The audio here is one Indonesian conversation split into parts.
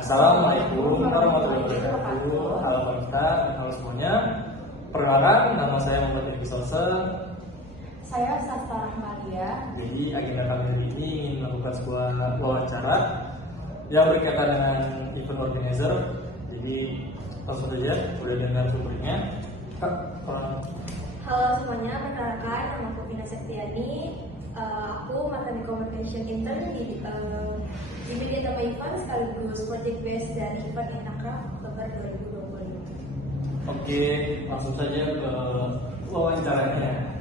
Assalamualaikum warahmatullahi wabarakatuh. Halo Pak Ustaz, halo semuanya. Perkenalkan, nama saya Muhammad Rizky Solse. Saya Sastra Rahmadia. Jadi agenda kami hari ini ingin melakukan sebuah wawancara yang berkaitan dengan event organizer. Jadi langsung saja, udah dengar sumbernya. Halo semuanya, perkenalkan nama aku Vina Septiani. Aku materi communication intern di Media Tambah Event sekaligus project based dari event Inakraf Oktober 2020. Oke, langsung saja ke wawancaranya.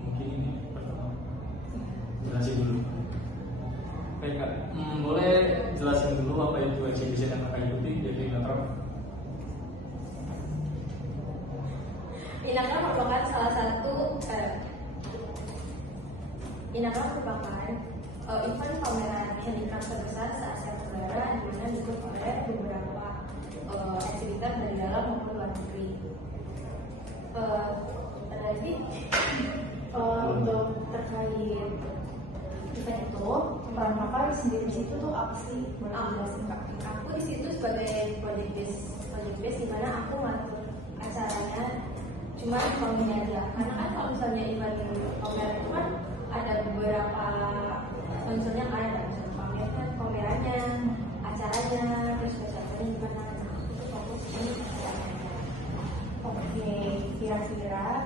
Mungkin ini pertama jelasin dulu. Oke Kak, boleh jelasin dulu apa itu exhibition yang Kakak ikuti jadi Inakraf? Inakraf merupakan salah satu Inakraf merupakan event pameran handicraft terbesar se-Asia Tenggara di mana diikuti oleh beberapa eksibitor dari dalam maupun luar negeri. Jadi untuk terkait event itu, peran kakak sendiri di situ tuh apa sih? Boleh jelasin Kak? Aku di situ sebagai project base di mana aku ngatur acaranya. Cuma pamernya aja, karena kan kalau misalnya event pameran itu kan ada beberapa unsurnya kan, ada misalnya pamerannya, acaranya, terus acaranya gimana? Itu fokus di acaranya. Oke, kira-kira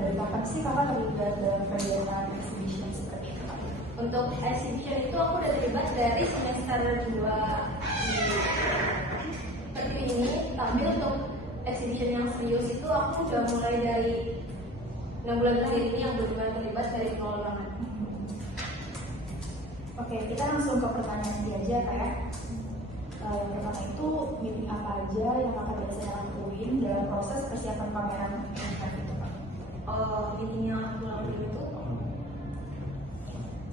dari kapan sih kakak terlibat dalam kegiatan exhibition seperti itu? Untuk exhibition itu aku udah terlibat dari semester 2 seperti ini, tapi untuk exhibition yang serius itu aku udah mulai dari 6 bulan terakhir ini yang benar-benar terlibat dari nol banget. Oke, kita langsung ke pertanyaan ini aja Kak ya. Yang pertama itu meeting apa aja yang kakak biasanya lakuin dalam proses persiapan pameran event itu Kak? Meeting yang aku lakuin itu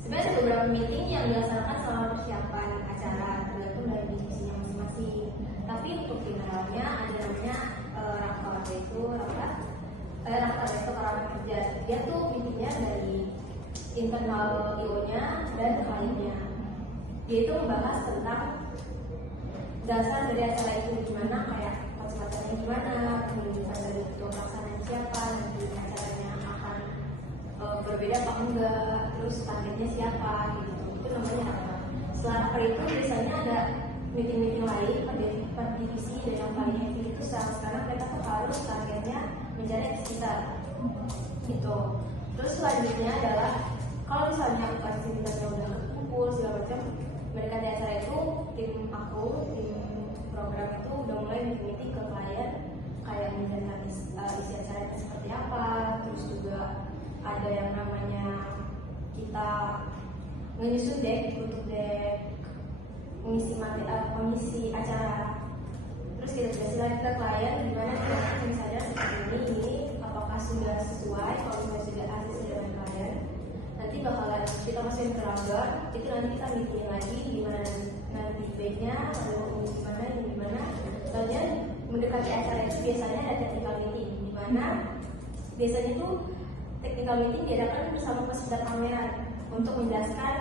sebenarnya ada beberapa meeting yang dilaksanakan selama persiapan acara tergantung dari divisinya masing-masing. Tapi untuk generalnya ada namanya rapat itu para kerja. Dia tuh meetingnya dari internal IO-nya dan kliennya. Dia itu membahas tentang dasar dari acara itu gimana, kayak konsepnya gimana, penunjukan dari ketua pelaksanaan siapa, nanti acaranya akan berbeda apa enggak, terus targetnya siapa gitu. Itu namanya rapat. Setelah rapat itu biasanya ada meeting-meeting lain per divisi, dan yang paling heavy itu sekarang mereka tuh harus targetnya menjadi sekitar gitu. Terus selanjutnya adalah kalau misalnya fasilitasnya udah kumpul segala macam, mereka di acara itu tim program itu udah mulai meeting ke klien kayak menjelaskan isi acara itu seperti apa. Terus juga ada yang namanya kita menyusun deck untuk mengisi acara. Terus kita jelasin ke klien gimana kira-kira misalnya seperti ini apakah sudah sesuai. Kalau misalnya sudah asli dengan klien, nanti bakalan kita masukin ke Rangga. Itu nanti kita meeting lagi gimana nanti baiknya, lalu gimana. Soalnya mendekati acara itu biasanya ada technical meeting, di mana biasanya tuh technical meeting diadakan bersama peserta pameran untuk menjelaskan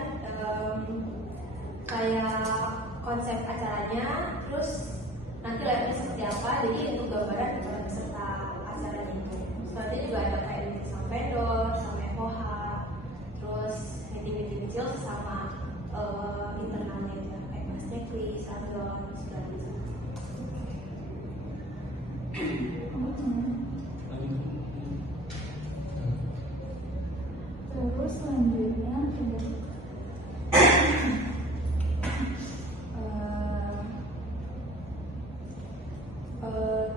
kayak konsep acaranya, terus nanti layarnya seperti apa. Jadi untuk gambaran kepada peserta acara itu. Selanjutnya juga ada kayak meeting sama vendor, sama FOH, terus meeting kecil sama internalnya juga kayak mas checklist, atau segala macam. Terus selanjutnya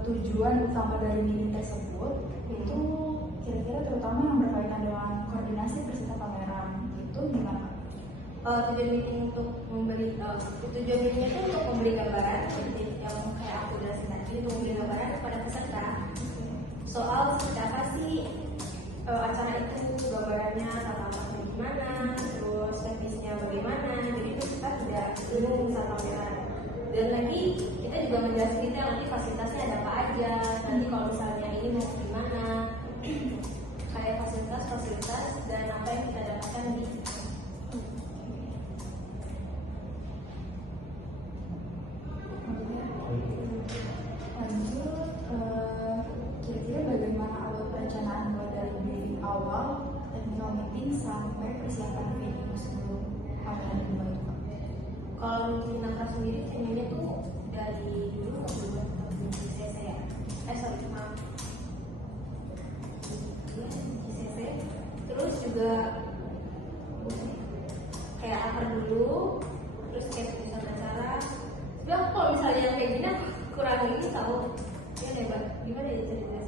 tujuan utama dari meeting tersebut itu kira-kira terutama yang berkaitan dengan koordinasi peserta pameran itu gimana? Tujuan meeting untuk memberi tujuan meetingnya itu untuk memberi gambaran seperti yang kayak aku jelasin tadi, untuk memberi gambaran kepada peserta soal seperti apa sih acara itu, gambarannya tata-tata gimana, terus teknisnya bagaimana. Jadi itu kita tidak bingung saat pameran. Dan lagi kita juga menjelaskan detail nanti fasilitasnya ada apa aja, nanti kalau misalnya ini mau gimana, kayak fasilitas dan apa yang kita dapatkan di kalau untuk Inacraft sendiri venue-nya tuh dari dulu udah buat GCC ya. Maaf. GCC. Terus juga kayak akar dulu, terus kayak keputusan acara. Sebenarnya kalau misalnya yang kayak gini kurang ini tahu. Ya deh, Mbak. Gimana ya ceritanya?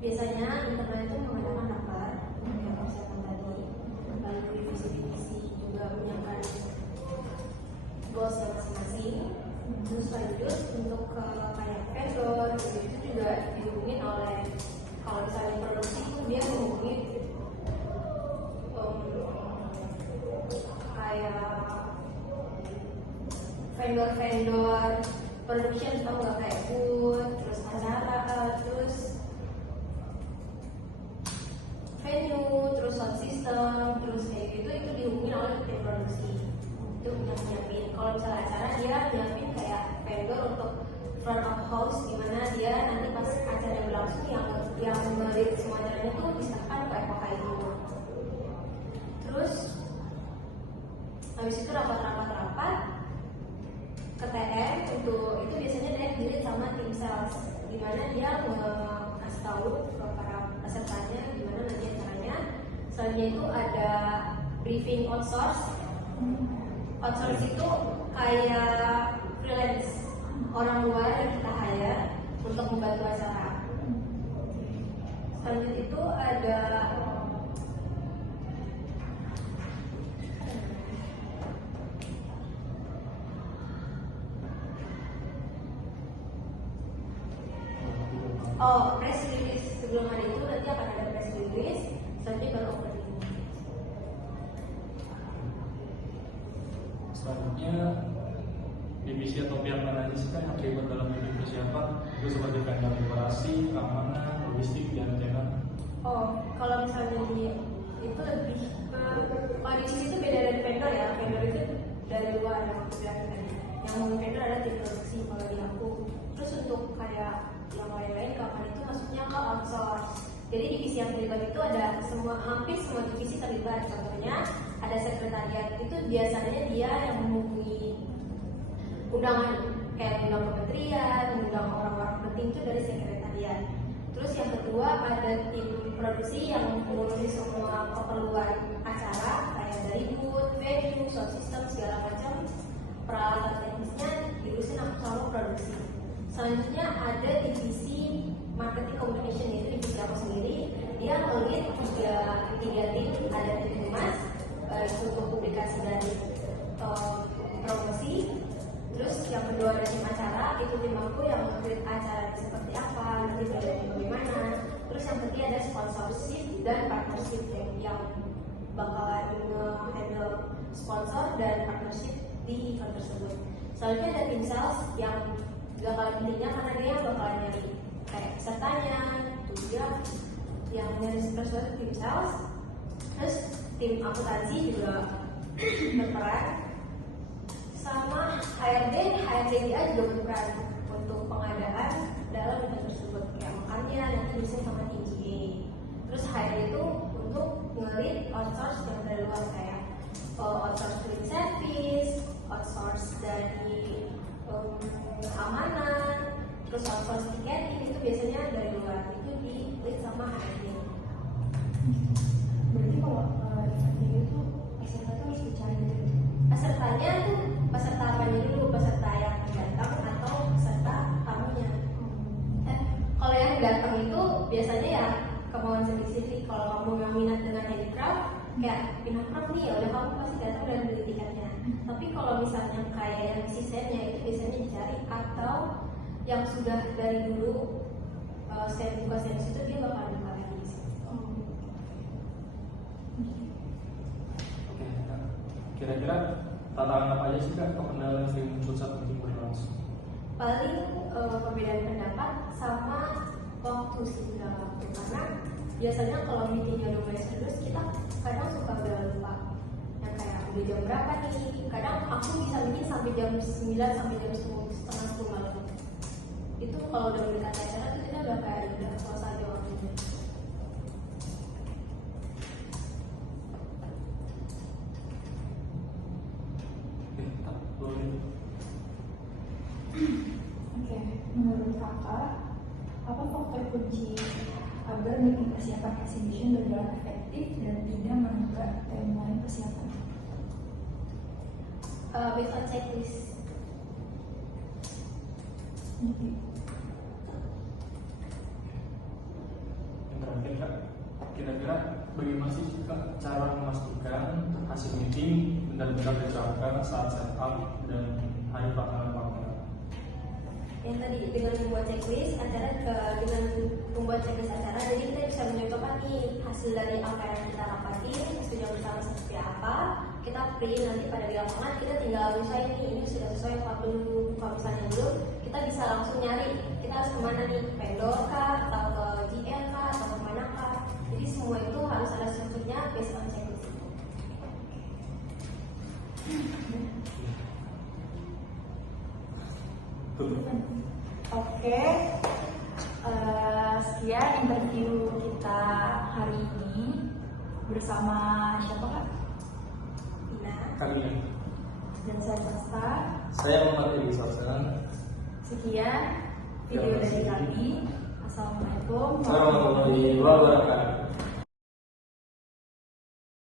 Biasanya internal itu mengadakan rapat yang persiapan tadi, lalu divisi-divisi juga menyiapkan goals yang masing-masing. Terus lanjut untuk ke kayak vendor itu juga dihubungin oleh, kalau misalnya produksi itu dia menghubungi kayak vendor-vendor production atau nggak kayak food, terus acara, terus venue, terus sound system, terus kayak gitu itu dihubungin oleh tim produksi itu yang nyiapin. Kalau misalnya acara dia nyiapin kayak vendor untuk front of house, dimana dia nanti pas acara berlangsung yang melit semua acaranya tuh misalkan kayak FOK itu. Terus habis itu rapat ke TM untuk itu biasanya dia diri sama tim sales, dimana dia ngasih tahu ke para pesertanya gimana nanti acaranya. Selanjutnya itu ada briefing outsource. Outsource itu kayak freelance, orang luar yang kita hire untuk membantu acara. Selanjutnya itu ada press release. Sebelum hari itu nanti akan ada press release, selanjutnya baru opening. Selanjutnya divisi atau pihak mana aja sih kan yang terlibat dalam bikin persiapan itu seperti vendor operasi, keamanan, logistik, dan tenan. Kalau misalnya itu lebih ke kalau di sini itu beda dari vendor ya. Vendor itu dari luar yang aku bilang tadi. Yang vendor ada tim produksi kalau di aku. Terus untuk kayak yang lain-lain keamanan itu maksudnya ke outsource. Jadi divisi yang terlibat itu ada hampir semua divisi terlibat. Contohnya ada sekretariat, itu biasanya dia yang menghubungi undangan kayak undang kementerian, undang orang-orang penting itu dari sekretariat. Terus yang kedua ada tim produksi yang mengurusi semua keperluan acara kayak dari food, venue, sound system segala macam peralatan teknisnya diurusin sama produksi. Selanjutnya ada divisi marketing communication, yaitu divisi aku sendiri. Dia ngelit tiga tim, ada tim humas untuk publikasi dan promosi. Terus yang kedua ada tim acara, itu tim aku yang ngelit acara seperti apa, nanti bagaimana. Terus yang ketiga ada sponsorship dan partnership yang bakalan handle sponsor dan partnership di event tersebut. Selanjutnya ada tim sales yang gak bakalan pilihnya karena dia yang bakalan nyari kayak pesertanya, dia yang nyari sesuatu tim sales. Terus tim akuntansi juga berperan, sama HRD-nya juga berperan untuk pengadaan dalam event tersebut. Kayak makanya nanti bisa sama tim GA. Terus HRD itu untuk ngelit outsource yang dari luar kayak outsource cleaning service, outsource dari keamanan, terus outsource ticketing itu biasanya dari luar, itu di lead sama HRD. Berarti kalau event itu peserta tuh harus dicari dulu. Pesertanya tuh peserta apanya dulu, peserta yang datang atau peserta tamunya. Kalau yang datang itu biasanya ya kemauan sendiri. Kalau kamu yang minat dengan handicraft, kayak handicraft nih ya udah kamu pasti datang dan beli tiketnya. Tapi kalau misalnya kayak yang sisanya itu biasanya dicari, atau yang sudah dari dulu stand buka stand itu dia bakal buka lagi. Oke, nah, kira-kira tantangan apa aja sih Kak atau kendala yang sering muncul saat meeting berlangsung? Paling perbedaan pendapat sama waktu sih, dalam waktu. Karena biasanya kalau meetingnya udah mulai serius, kita kadang suka udah lupa yang kayak udah jam berapa nih. Kadang aku bisa bikin sampai jam 9 sampai jam 10, setengah 10 malam. Itu kalau udah mendekati acara itu kita udah kayak udah selesai aja waktunya. Tak boleh. Oke, menurut kakak, apa faktor kunci agar meeting persiapan exhibition berjalan efektif dan tidak menunggak timeline persiapan? Based on checklist. Yang terakhir Kak, kira-kira bagaimana sih Kak cara memastikan hasil meeting benar-benar diterapkan saat setup dan hari pameran? Yang tadi dengan membuat checklist acara dengan membuat checklist acara, jadi kita bisa mencontohkan nih hasil dari apa yang kita rapatin, hasilnya bersama seperti apa, kita print nanti pada di lapangan, kita tinggal misalnya nih ini sudah sesuai apa belum. Kalau misalnya belum, kita bisa langsung nyari kita harus kemana nih, vendor kah, atau ke GL kah, atau kemana kah. Jadi semua itu harus ada strukturnya based on checklist. Oke, sekian interview kita hari ini bersama siapa Kak? Ina. Kami, Dan saya Sasta. saya Muhammad Edi Sarsan. Sekian video dari kami. Assalamualaikum Warahmatullahi wabarakatuh.